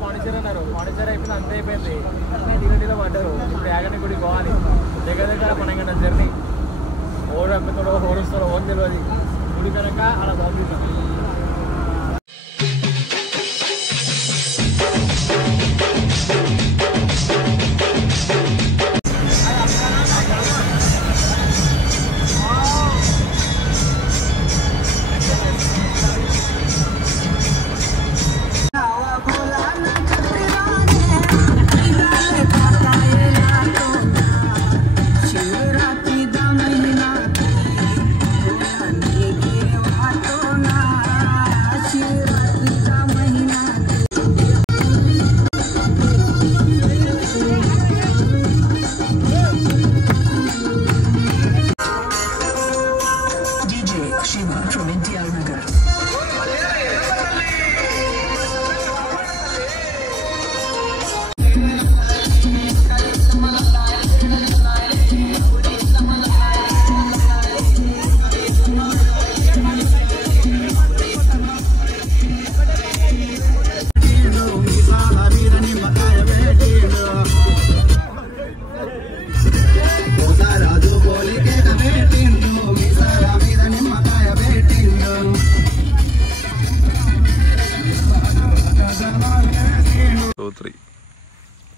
పాండిచేరి అన్నారు. పాండిచేరి అయిపోయింది, అంతే అయిపోయింది. టీలో పడ్డారు. ఇప్పుడు యాగంటి గుడికి పోవాలి. దగ్గర 12 గంటల జర్నీ. ఓడు అమ్ముతాడో ఓడుస్తాడో ఓన్ తెలియదు. గుడి కనుక అలా పంపిస్తాం.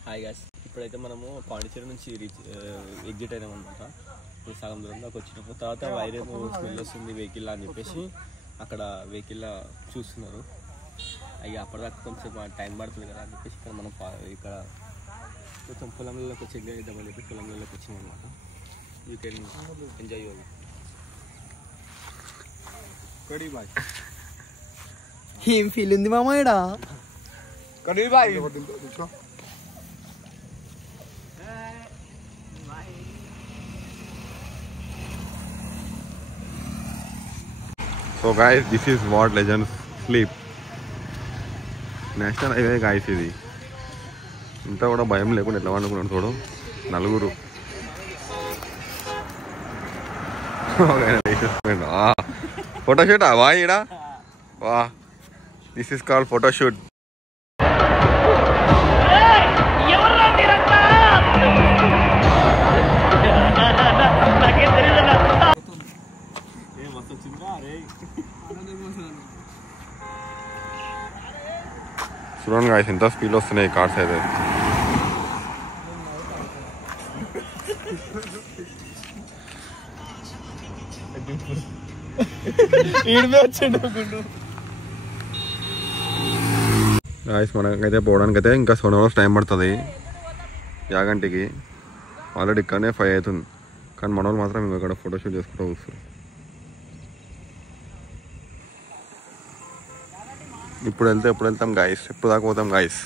హాయ్ గాయ్స్, ఇప్పుడైతే మనము పాండిచేరి నుంచి ఎగ్జిట్ అయినామన్నమాట. ఇప్పుడు సగం దూరంలోకి వచ్చినప్పుడు తర్వాత వైరేమో స్మెల్ వస్తుంది వెహికల్ అని చెప్పేసి అక్కడ వెహికల్ చూస్తున్నారు. అయ్యి అప్పటిదాకా కొంచెం టైం పడుతుంది కదా అని చెప్పేసి ఇక్కడ మనం ఇక్కడ కొంచెం పొలంలోకి వచ్చి ఎంజాయ్ చేద్దామని చెప్పి పొలంలోకి వచ్చినాం అనమాట. యూ కెన్ ఎంజాయ్ యువర్ కడీ బాయ్. ఏం ఫీల్ ఉంది మామయ్యడా? కడీ బాయ్. So guys, this is what legends sleep. National highway guys ఇది. ఇంత కూడా భయం లేకుండా ఎట్లా వండుకున్నాను చూడు. నలుగురు ఫోటోషూటా వా ఈడా వా. This is called photoshoot. చూడండి గాయస్ ఎంత స్పీడ్ వస్తున్నాయి కార్స్ అయితే. గాయస్ మనకైతే పోవడానికైతే ఇంకా 7 hours టైం పడుతుంది యాగంటికి. ఆల్రెడీ ఇక్కడనే 5 అవుతుంది. కానీ మన వాళ్ళు మాత్రం ఇంకా ఇక్కడ ఫోటోషూట్ చేసుకుంటూ వస్తారు. ఇప్పుడు వెళ్తాం గాయస్. ఎప్పుడు దాకా పోతాం గాయస్?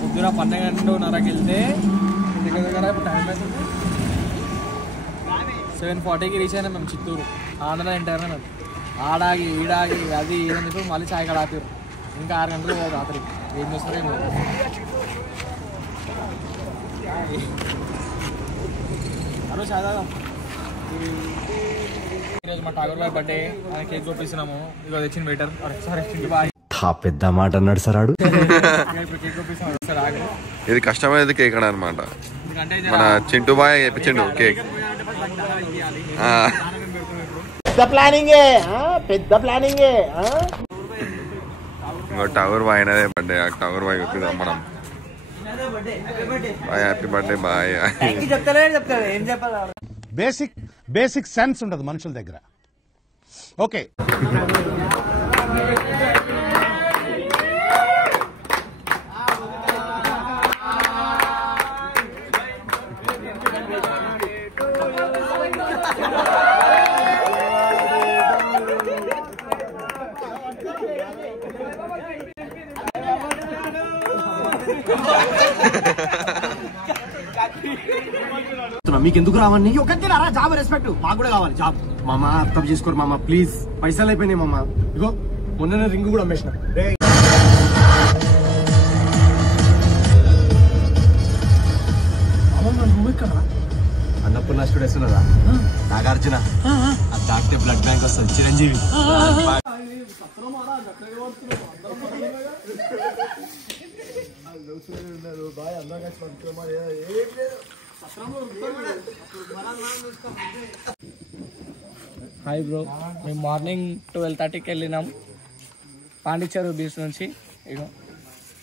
పొద్దున 12:30కి వెళ్తే దగ్గర ఇప్పుడు టైం అవుతుంది 7:40కి రీచ్ అయినా మేము చిత్తూరు. ఆంధ్ర ఎంటర్ ఆడాగి ఈడాగి అది ఏదని చెప్పి మళ్ళీ చాయ్ కాడ ఆపారు. ఇంకా 6 గంటలు పోదు రాత్రి. ఏం చేస్తారో ఏమో. హలో చాదాం. ఈరోజు మా ఠాగూర్ బాయ్ బర్త్డే. ఆయన కేక్ కొట్టిస్తున్నాము. ఇక తెచ్చిన వెయిటర్ బాయ్. పెద్ద మాట అన్నాడు సార్ ఆడు. ఇప్పుడు కేక్ కొట్టిస్తున్నాం సార్. ఆగు, ఇది కష్టమైనది కేక్ అనమాట. మన చింటూ బాయ్ చెప్పించిండు కేక్. పెద్ద ప్లానింగ్. ఇంకో టవర్ బాయ్ అనేదే బర్త్డే. ఆ టవర్ బాయ్ చూపిద్దాం మనం. Boy happy birthday boy. చెప్తాడు ఏం చెప్పాలి. బేసిక్ సెన్స్ ఉండదు మనుషుల దగ్గర. ఓకే మీకు ఎందుకు రావండి? ఒకటిరా జాబ్ రెస్పెక్ట్ మాకు కూడా కావాలి జాబ్. మామ అర్థం చేసుకోరు మామ ప్లీజ్. పైసలు అయిపోయినాయి మామ. ఇగో మొన్న రింగ్ కూడా అమ్మేసిన. అన్నపూర్ణ స్టూడెంట్స్ ఉన్నదా? నాగార్జున అది దాటితే బ్లడ్ బ్యాంక్ వస్తుంది. చిరంజీవి హాయ్ బ్రో, మేము మార్నింగ్ 12:30కి వెళ్ళినాం పాండిచ్చేరు బీచ్ నుంచి. ఇగో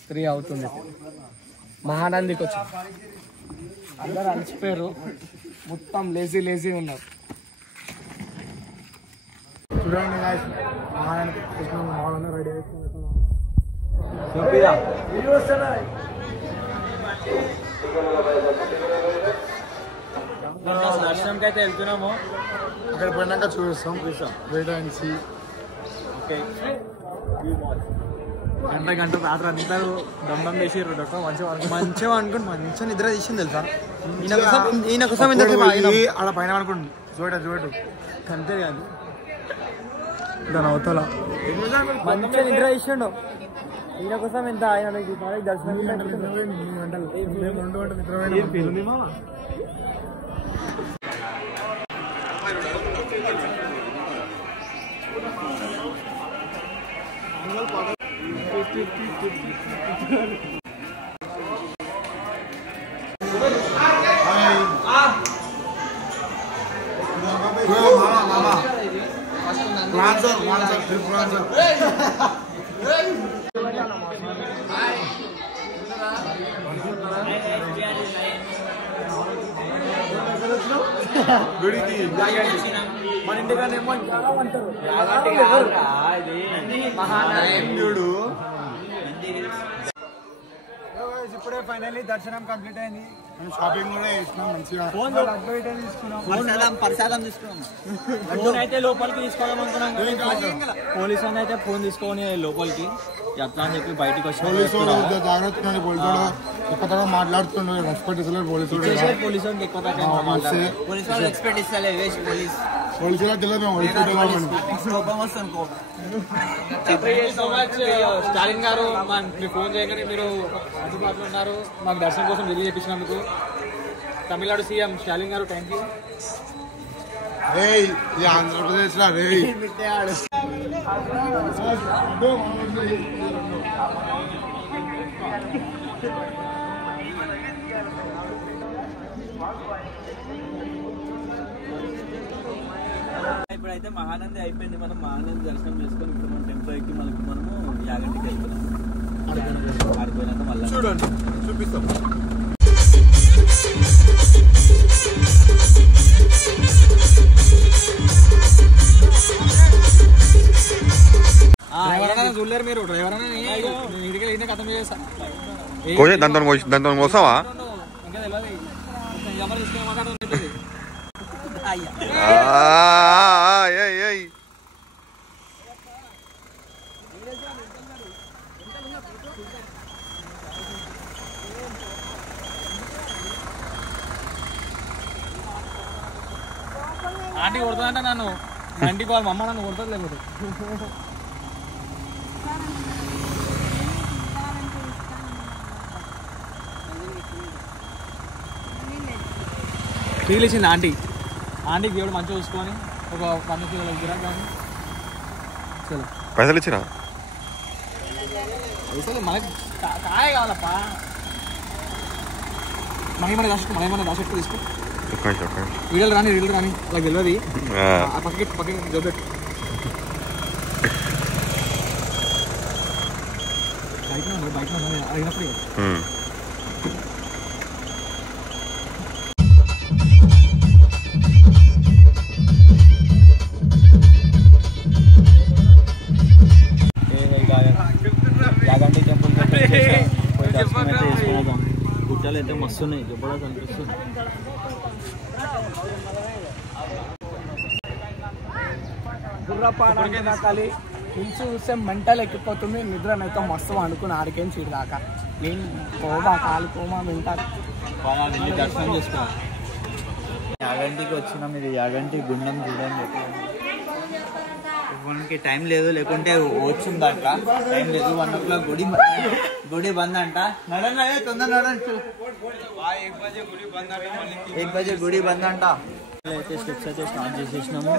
3 అవుతుంది. మహానందికి వచ్చాం. అందరూ అలసిపోయారు, మొత్తం లేజీ ఉన్నారు. చూడండి రెడీ దర్శనంకి అయితే వెళ్తున్నాము. అక్కడ పోయినాక చూపిస్తాం. Wait and see. ఓకే, గంట రాత్రి అందరూ దమ్ చేసిర్రు. మంచిగా అనుకుంటు మంచిగా నిద్ర తీసింది తెలుసా. ఈయన కోసం ఆడ పైన అనుకుంటు చూడు అంతే కాదు, దాని అవతల మంచిగా నిద్ర ఇచ్చిండు. ఈయన కోసం ఎంత ఆయన దర్శనం 2 గంటలు నిద్ర. మన ఇంటికన్నా ఏమో మహానాయుడు. ఇప్పుడే ఫైనల్లీ దర్శనం కంప్లీట్ అయింది. షాపింగ్ కూడా చేసినాం మంచిగా. ప్రసాదం తీసుకున్నాం. ఫోన్ అయితే లోపలికి తీసుకోవడం అనుకున్నాం. పోలీసు అయితే ఫోన్ తీసుకొని లోపలికి ఎట్లా అని చెప్పి బయటకు వచ్చి పోలీసు జాగ్రత్త. ఎక్కువ మాట్లాడుతుండే రెస్పెక్ట్ ఇస్తలేదు పోలీసు. పోలీసు ఎక్స్పెక్ట్ ఇస్తలే పోలీసులో తెలియదు సో మచ్. స్టాలిన్ గారు మీరు ఫోన్ చేయగానే మీరు అందుబాటులో ఉన్నారు. మాకు దర్శనం కోసం వెళ్ళి చేపించినందుకు తమిళనాడు సీఎం స్టాలిన్ గారు థ్యాంక్ యూ. ఆంధ్రప్రదేశ్ లో ఇప్పుడైతే మహానంది అయిపోయింది. మనం మహానంది దర్శనం చేసుకొని ఇప్పుడు మనం టెంపుల్ ఎక్కి మనము యాగంటికి వెళ్తున్నాం. ఆడిపోయినాక మళ్ళీ చూడండి చూపిస్తాం. చూడలేరు మీరు. డ్రైవర్ ఇంటికి కథం చేస్తా దాంతో మోసావా? ఇంకా తెలియదు. ఎవరు తీసుకుని మాట్లాడడం ఆంటీ కొడుతుందంటే నన్ను ఇంటికి వాళ్ళ అమ్మ నన్ను కొడుతుంది. లేకపోతే ఫీల్ ఇచ్చింది ఆంటీకి దేవుడు మంచిగా చూసుకొని ఒక 100 కిలోల గిరాక్ కానీ చలో పైసలు ఇచ్చిరా? పైసలు మనకి కాయ కావాలప్పా. మహిమని దాచెట్టు తీసుకో. వీడియోలు రాని వాళ్ళకి తెలియదు. పక్కకి జోబెట్టు. బయట అడిగినప్పుడు యాగంటి టెంపుల్ దర్శనం అయితే చేసుకున్నాం. గుట్టలు అయితే మస్తు ఉన్నాయి, జబర్దస్త్ అనిపిస్తుంది. గుర్రపాలి హిల్స్ చూస్తే మెంటల్ ఎక్కిపోతుంది. నిద్రనైతే మస్తు అనుకుని ఆడికేం చూడదాకా నేను కోమా కాలు కోమా మెంటల్ దర్శనం చేసుకోవాలి. యాగంటికి వచ్చినాం. ఇది యాగంటి గుండం చూడండి. మనకి టైం లేదు, లేకుంటే వచ్చింది అట్లా టైం లేదు. 1 o'clock గుడి బంద్ అంట. తొందర నడండి. 1 బజే గుడి బంద్ అంట. అయితే స్టెప్స్ అయితే స్టార్ట్ చేసేసినాము.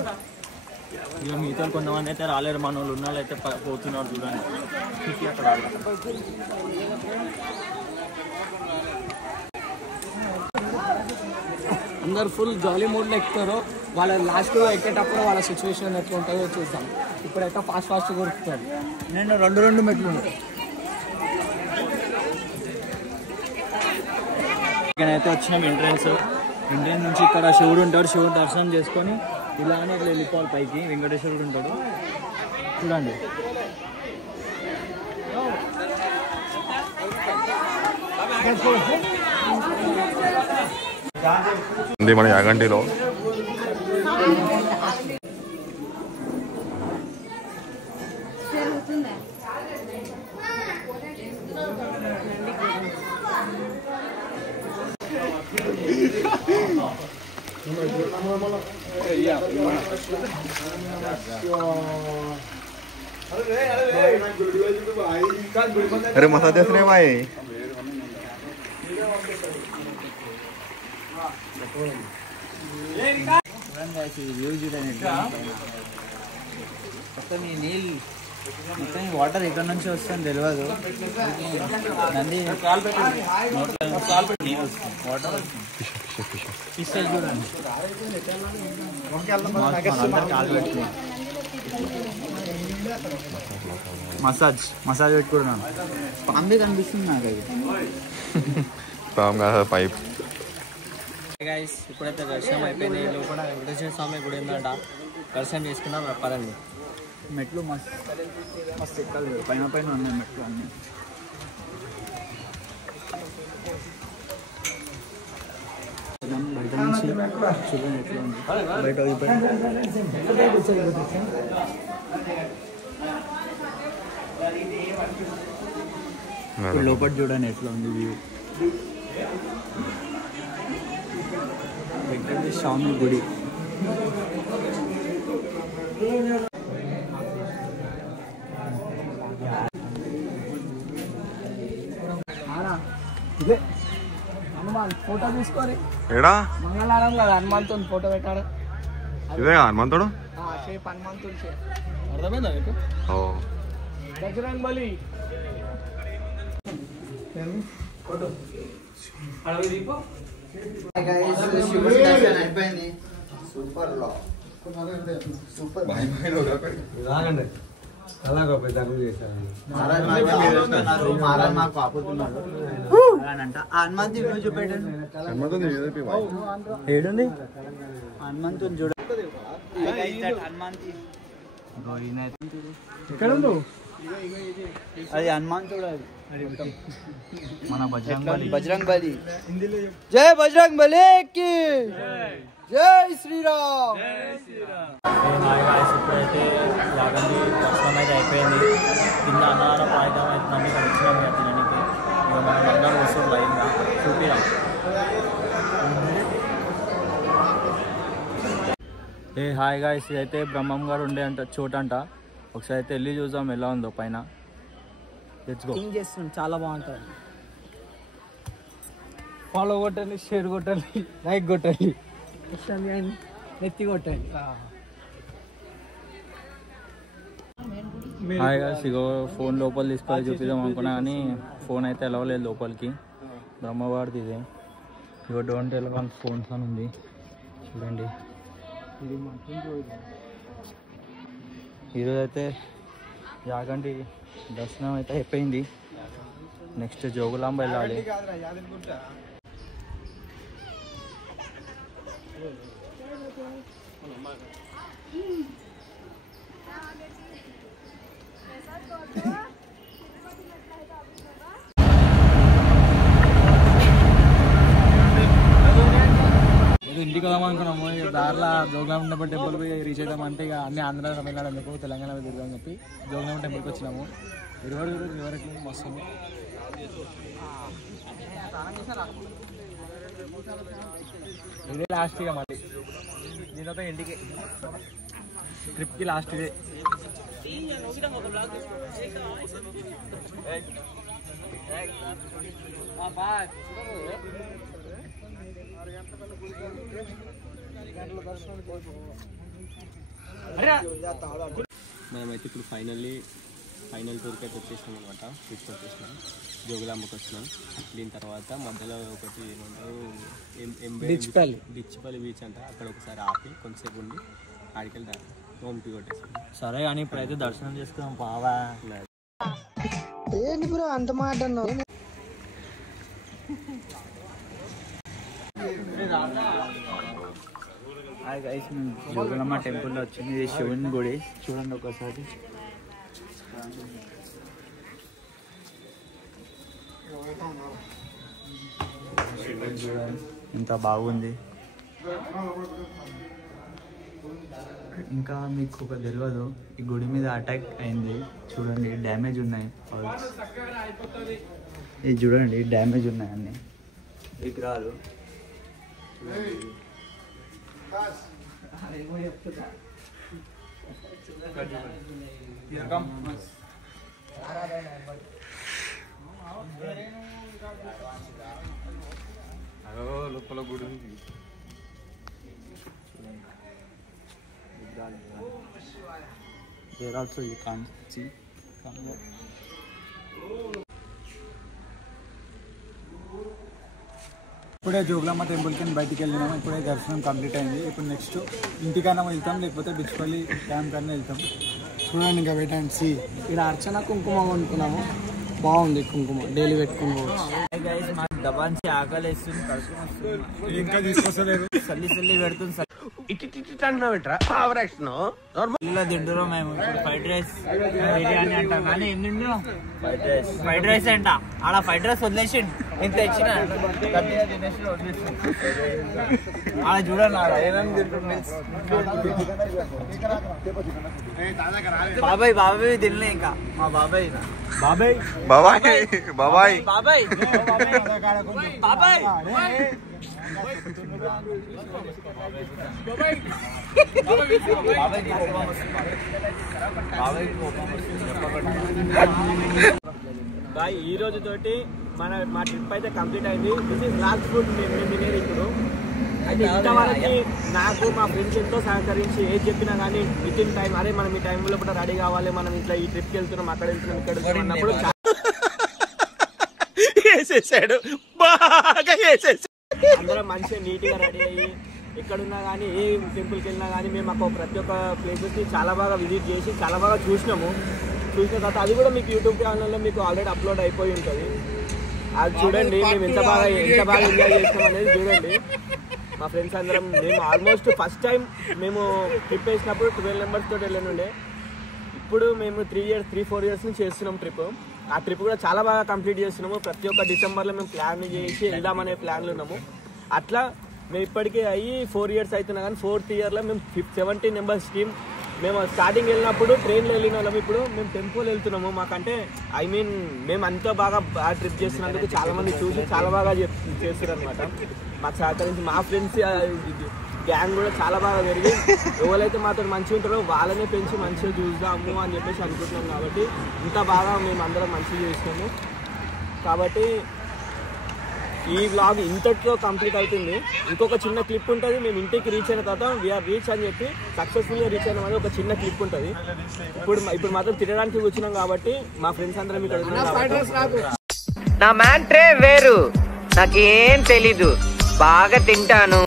ఇక మిగతా కొంతమంది అయితే రాలేరు, మన వాళ్ళు ఉన్న వాళ్ళు అయితే పోతున్నారు చూడండి. అక్కడ అందరు ఫుల్ జాలీ మూడ్లో ఎక్కుతారు. వాళ్ళ లాస్ట్ ఎక్కేటప్పుడు వాళ్ళ సిచ్యువేషన్ ఎట్లా ఉంటుందో చూద్దాం. ఇప్పుడైతే ఫాస్ట్ కొరుకుతారు. నేను రెండు మెట్లు ఉన్నాయి. ఇక్కడైతే వచ్చినాం ఎంట్రన్స్ నుంచి. ఇక్కడ శివుడు ఉంటాడు, శివుడు దర్శనం చేసుకొని ఇలానే ఇట్లా వెళ్ళిపోవాలి పైకి. వెంకటేశ్వరుడు ఉంటాడు చూడండి. ఉంది మన యాగంటిలో. अरे मसाज देने भाई వ్యూ చూడండి. మొత్తం ఈ నీళ్ళు, మొత్తం ఈ వాటర్ ఎక్కడి నుంచి వస్తుందని తెలియదు. నంది నీళ్ళు వస్తుంది, వాటర్ వస్తుంది. ఫిష్ చూడండి, కాలు పెట్టుకున్నాను. మసాజ్ పెట్టుకున్నాను. పాంబే కనిపిస్తుంది నాకు అది. పైప్. గైస్ ఇప్పుడైతే దర్శనం అయిపోయింది. లోపల వెంకటేశ్వర స్వామి గుడి ఉందంట, దర్శనం చేసుకున్నాం. పదండి. మెట్లు మస్తు ఎక్కాలి, పైన ఉన్నాయి మెట్లు అన్నీ. బయట నుంచి చూడండి ఎట్లా ఉంది. బయట లోపల చూడండి ఎట్లా ఉంది వ్యూ. వెంకటేశ్వర స్వామి గుడి. ఇదే హనుమాన్ ఫోటో తీసుకొని ఏడా మంగళవారం కదా హనుమంతుడు ఫోటో పెట్టాడు. ఇదే హనుమంతుడు షేప్ హనుమంతుడు షేప్. అర్థమైందా మీకు? బజరంగ్ బలి అయిపోయింది. సూపర్ లో సూపర్ మహారాజ్ మాకు ఆపుతున్నాడు. హనుమంతు చూపెట్టండి. ఏడుంది హనుమంతుని చూడ ఇక్కడ ఉంది. అది హనుమంతుడు. అది మన బజరంగ్ బలి. జై బజరంగ్ బలికి జై శ్రీరామ్. ఇప్పుడైతే యాగంటి దర్శనం అయితే అయిపోయింది. కింద అన్నదానం పాయడం అవుతుందని ఇక్కడ వచ్చినాం కదా తినడానికి. మనం అందరం వస్తుంది లైన్గా చూపిరా. హాయ్ గాయ్స్, ఇదైతే బ్రహ్మం గారు ఉండే చోట అంట. ఒకసారి అయితే వెళ్ళి చూద్దాం ఎలా ఉందో పైన. Let's go. చేస్తుంది, చాలా బాగుంటుంది. ఫాలో కొట్టండి, షేర్ కొట్టండి, లైక్ కొట్టండి, నెత్తి కొట్టండి. హాయ్ గాయ్స్, ఇగో ఫోన్ లోపల తీసుకొని చూపిద్దాం అనుకున్నా కానీ ఫోన్ అయితే ఎలా లేదు లోపలికి. బ్రహ్మవాడిది ఇదే. ఇగో డోంట్ ఎలవ్ ఆన్ ఫోన్స్ అని ఉంది చూడండి. ఈరోజు అయితే యాగంటి దర్శనం అయితే అయిపోయింది. నెక్స్ట్ జోగులాంబ వెళ్ళాలి. ఇంటికి వదామనుకున్నాము. దారిలో జోగులాంబ టెంపుల్ పోయి రీచ్ అవుతామంటే ఇక అన్ని ఆంధ్ర, తమిళనాడు ఎందుకు తెలంగాణ తిరుగుతామని చెప్పి జోగులాంబ టెంపుల్కి వచ్చినాము. ఇరువరికి మస్తు ఇదే లాస్ట్ ఇక మళ్ళీ దీనితో ఇంటికి ట్రిప్కి లాస్ట్ ఇదే. మేమైతే ఇప్పుడు ఫైనల్ టూర్కి అయితే వచ్చేసినాం అనమాట. ట్రిప్ వచ్చేసినాం, జోగులాంబకి వచ్చినాం. దీని తర్వాత మధ్యలో ఒకటి ఏమంటారు డిచ్చిపల్లి బీచ్ అంట, అక్కడ ఒకసారి ఆపి కొంతసేపు ఉండి ఆడికెళ్ళి హోమ్ టీ కొట్టేసాం. సరే కానీ ఇప్పుడైతే దర్శనం చేసుకున్నాం బావా. ఏంటి బ్రో అంత మాట అన్నావు? హాయ్ గైస్, మేము జోగులాంబ టెంపుల్లో వచ్చింది. ఇది శివుని గుడి, చూడండి ఒకసారి. ఇంత బాగుంది. ఇంకా మీకు ఒక తెలియదు, ఈ గుడి మీద అటాక్ అయింది. చూడండి డ్యామేజ్ ఉన్నాయి, ఇది చూడండి డ్యామేజ్ ఉన్నాయి అన్ని విగ్రహాలు. లోపల గుడి There also you can't see. ఇప్పుడే జోగులాంబ టెంపుల్ కి బయటికి వెళ్ళినాము. ఇప్పుడే దర్శనం కంప్లీట్ అయింది. ఇప్పుడు నెక్స్ట్ ఇంటికైనా వెళ్తాం, లేకపోతే బిచ్పల్లి డ్యామ్ కన్నా వెళ్తాం. చూడండి, ఇంకా వెయిట్ అండ్ సీ. ఇక్కడ అర్చన కుంకుమ కొనుక్కున్నాము, బాగుంది కుంకుమ, డైలీ పెట్టుకోవచ్చు. మాకు దబాన్సి ఆకలి వేస్తుంది, ఇంకా తీసుకొస్తలేదు, సల్లి పెడుతుంది. తింటున్నాం మేము ఇప్పుడు ఫ్రైడ్ రైస్ బిర్యానీ అంటాం, కానీ ఏం తింటున్నాం? ఫ్రైడ్ రైస్ అంట. అలా ఫ్రైడ్ రైస్ వదిలేసిండు, ఇంత ఇచ్చిన అలా చూడండి. అలా ఏమేమి తింటున్నాం? బాబాయ్ తినలే ఇంకా. మా బాబాయ్ బాబాయ్ బాబాయ్ బాబాయ్ బాబాయ్ బాయ్ ఈ రోజు తోటి మా ట్రిప్ అయితే కంప్లీట్ అయింది. దిస్ ఇస్ లాస్ట్ ఫుడ్ మేము తినేది ఇప్పుడు. అయితే ఇంతవరకు నాకు మా ఫ్రెండ్స్ ఎంతో సహకరించి ఏది చెప్పినా కానీ విత్ ఇన్ టైం, అరే మనం ఈ టైంలో కూడా రెడీ కావాలి, మనం ఇట్లా ఈ ట్రిప్కి వెళ్తున్నాం, అక్కడ వెళ్తున్నాం, ఇక్కడ వెళ్తున్నాం అన్నప్పుడు అందరం మంచిగా నీట్గా రెడీ అయ్యి ఎక్కడున్నా కానీ ఏ టెంపుల్కి వెళ్ళినా కానీ మేము మాకు ప్రతి ఒక్క ప్లేసెస్ని చాలా బాగా విజిట్ చేసి చాలా బాగా చూసిన తర్వాత అది కూడా మీకు యూట్యూబ్ ఛానల్లో మీకు ఆల్రెడీ అప్లోడ్ అయిపోయి ఉంటుంది. అది చూడండి, మేము ఎంత బాగా ఎంజాయ్ చేస్తాం అనేది చూడండి. మా ఫ్రెండ్స్ అందరం మేము ఆల్మోస్ట్ ఫస్ట్ టైం మేము ట్రిప్ వేసినప్పుడు 12 members తోటి వెళ్ళనుండే. ఇప్పుడు మేము 3-4 years నుంచి చేస్తున్నాం ట్రిప్. ఆ ట్రిప్ కూడా చాలా బాగా కంప్లీట్ చేస్తున్నాము. ప్రతి ఒక్క డిసెంబర్లో మేము ప్లాన్ చేసి వెళ్దామనే ప్లాన్లు ఉన్నాము. అట్లా మేము ఇప్పటికే అయ్యి 4 years అవుతున్నా కానీ 4th yearలో మేము 17 members టీమ్. మేము స్టార్టింగ్ వెళ్ళినప్పుడు ట్రైన్లో వెళ్ళిన వాళ్ళం, ఇప్పుడు మేము టెంపోలో వెళ్తున్నాము. మాకంటే మేము అంతా బాగా ట్రిప్ చేస్తున్నందుకు చాలామంది చూసి చాలా బాగా చేస్తారు అనమాట. మాకు సహకరించి మా ఫ్రెండ్స్ గ్యాంగ్ కూడా చాలా బాగా పెరిగి ఎవరైతే మాతో మంచిగా ఉంటారో వాళ్ళనే పెంచి మంచిగా చూద్దాము అని చెప్పేసి అనుకుంటున్నాం. కాబట్టి ఇంత బాగా మేము అందరం మంచిగా చేసినాము. కాబట్టి ఈ వ్లాగ్ ఇంతటితో కంప్లీట్ అవుతుంది. ఇంకొక చిన్న క్లిప్ ఉంటుంది, మేము ఇంటికి రీచ్ అయిన తర్వాత వీఆర్ రీచ్ అని చెప్పి సక్సెస్ఫుల్గా రీచ్ అయిన అనేది ఒక చిన్న క్లిప్ ఉంటుంది. ఇప్పుడు మాత్రం తినడానికి వచ్చినాం కాబట్టి మా ఫ్రెండ్స్ అందరం ఇక్కడ నా మ్యాంట్రే వేరు, నాకేం తెలీదు, బాగా తింటాను.